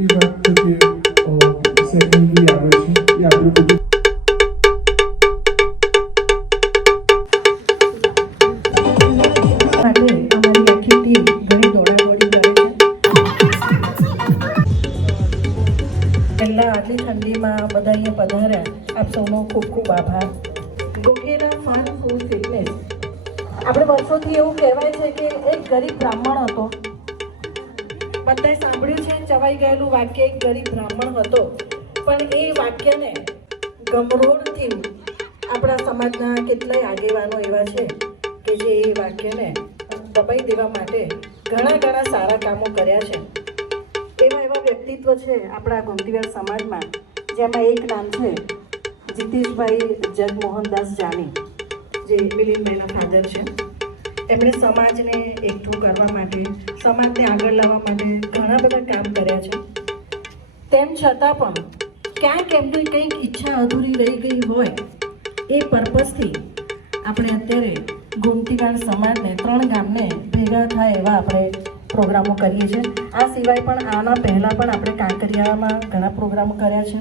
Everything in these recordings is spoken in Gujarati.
એ વાત તો જે સેકન્ડરી આવે છે એ આપણું બધું માટે અમારી આખી ટીમ ઘણી દોડાદોડી કરે છે. પહેલાં આટલી ઠંડીમાં બધા અહીંયા પધાર્યા, આપ સૌનો ખૂબ ખૂબ આભાર. ગોખેરા ફન ફૂડ ફિટનેસ, આપણે વર્ષોથી એવું કહેવાય છે કે એક ગરીબ બ્રાહ્મણ હતો. બધાએ સાંભળ્યું છે ચવાઈ ગયેલું વાક્ય, એક ગરીબ બ્રાહ્મણ હતો. પણ એ વાક્યને ગમરોળથી આપણા સમાજના કેટલાય આગેવાનો એવા છે કે જે એ વાક્યને દબાઈ દેવા માટે ઘણા સારા કામો કર્યા છે. એવા વ્યક્તિત્વ છે આપણા ગોમતીવાડ સમાજમાં, જેમાં એક નામ છે જીતેશભાઈ જગમોહનદાસ જાની, જે મિલિંદભાઈના ફાધર છે. એમણે સમાજને એકઠું કરવા માટે, સમાજને આગળ લાવવા માટે ઘણા બધા કામ કર્યા છે. તેમ છતાં પણ ક્યાંક એમની કંઈક ઈચ્છા અધૂરી રહી ગઈ હોય એ પર્પઝથી આપણે અત્યારે ગોમતીવાડ સમાજને 3 ગામને ભેગા થાય એવા આપણે પ્રોગ્રામો કરીએ છીએ. આ સિવાય પણ આના પહેલાં પણ આપણે કાંકરિયામાં ઘણા પ્રોગ્રામો કર્યા છે.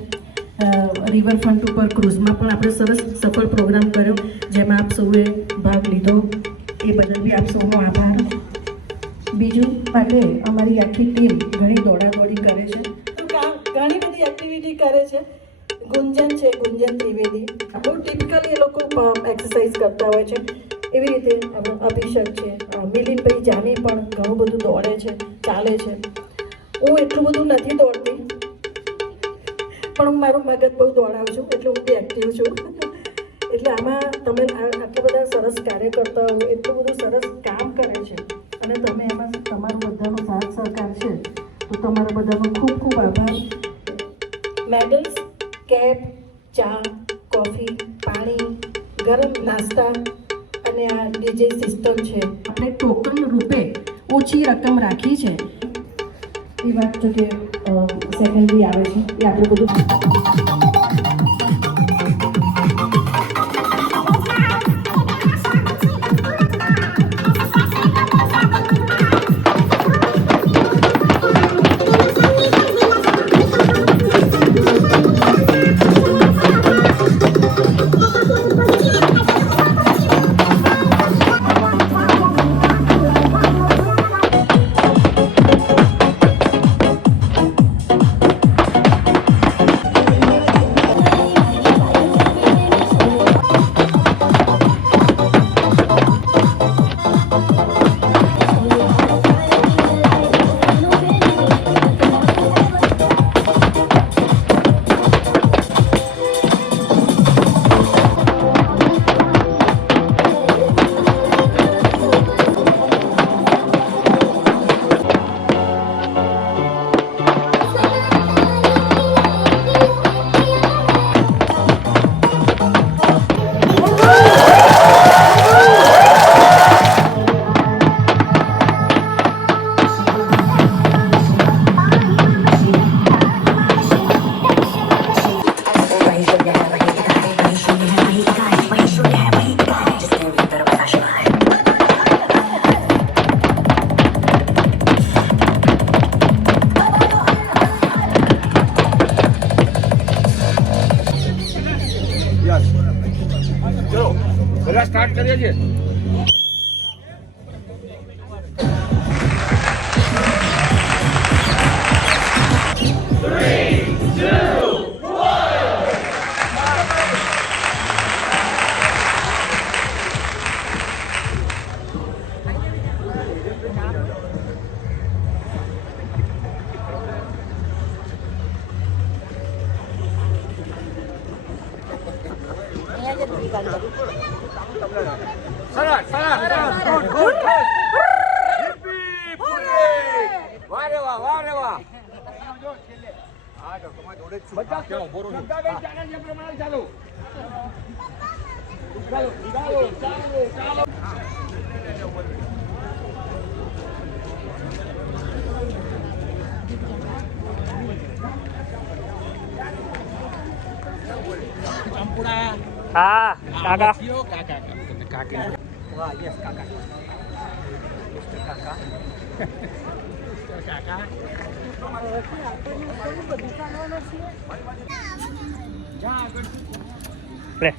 રિવરફ્રન્ટ ઉપર ક્રૂઝમાં પણ આપણે સરસ સફળ પ્રોગ્રામ કર્યો, જેમાં આપ સૌએ ભાગ લીધો. એ બદલ બી આપ સૌનો આભાર. બીજું માટે અમારી આખી ટીમ ઘણી દોડાદોડી કરે છે, ઘણી બધી એક્ટિવિટી કરે છે. ગુંજન છે, ગુંજન ત્રિવેદી, બહુ ટિપિકલી એ લોકો એક્સરસાઇઝ કરતા હોય છે. એવી રીતે અભિષેક છે, મિલિંદભાઈ જાની પણ ઘણું બધું દોડે છે, ચાલે છે. હું એટલું બધું નથી દોડતી, પણ હું મારું મગજ બહુ દોડાવું છું, એટલે હું બી એક્ટિવ છું. એટલે આમાં તમે આટલા બધા સરસ કાર્યકર્તાઓ એટલું બધું સરસ કામ કરે છે, અને તમે એમાં તમારો બધાનો સાથ સહકાર છે, તો તમારા બધાનો ખૂબ ખૂબ આભાર. મેડલ્સ, કેપ, ચા, કોફી, પાણી, ગરમ નાસ્તા અને આ ડીજે સિસ્ટમ છે. આપણે ટોકન રૂપે ઓછી રકમ રાખી છે. એ વાત તો જે સેકન્ડરી આવે છે એ આપણે બધું સ્ટાર્ટ કરીએ છીએ. સરસ વારે વાહ વારે વાહ. બધા ચાલો હા કાકા કાકા વાહ યસ કાકા કાકા કાકા પ્લે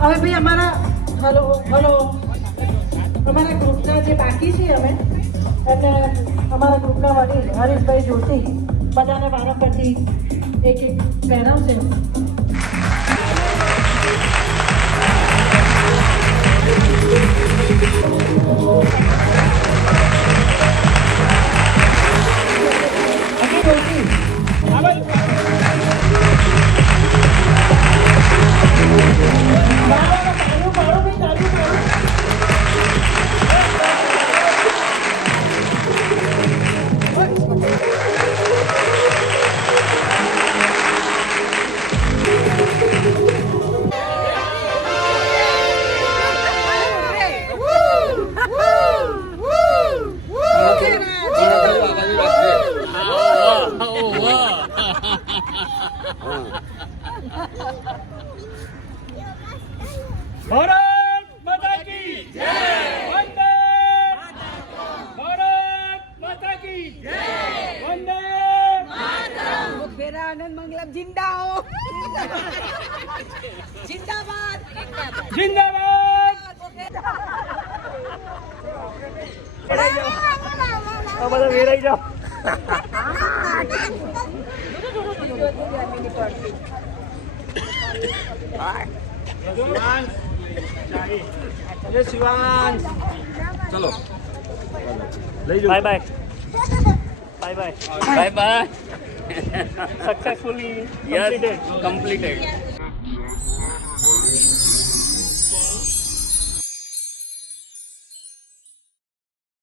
હવે ભાઈ અમારા હલો અમારા ગ્રુપના જે બાકી છીએ અમે અને અમારા ગ્રુપના વડીલ હરીશભાઈ જોશી બધાને વારાફરતી એક પહેરાવશે. ભારત માતા કી જય વંદે ભારત માતા કી જય વંદે માતરમ. ફેરા આનંદ મંગલમ જિંદાઓ જિંદાબાદ જિંદાબાદ આ બધા વેરાઈ જાઓ. ચલો bye bye bye bye bye bye successfully completed.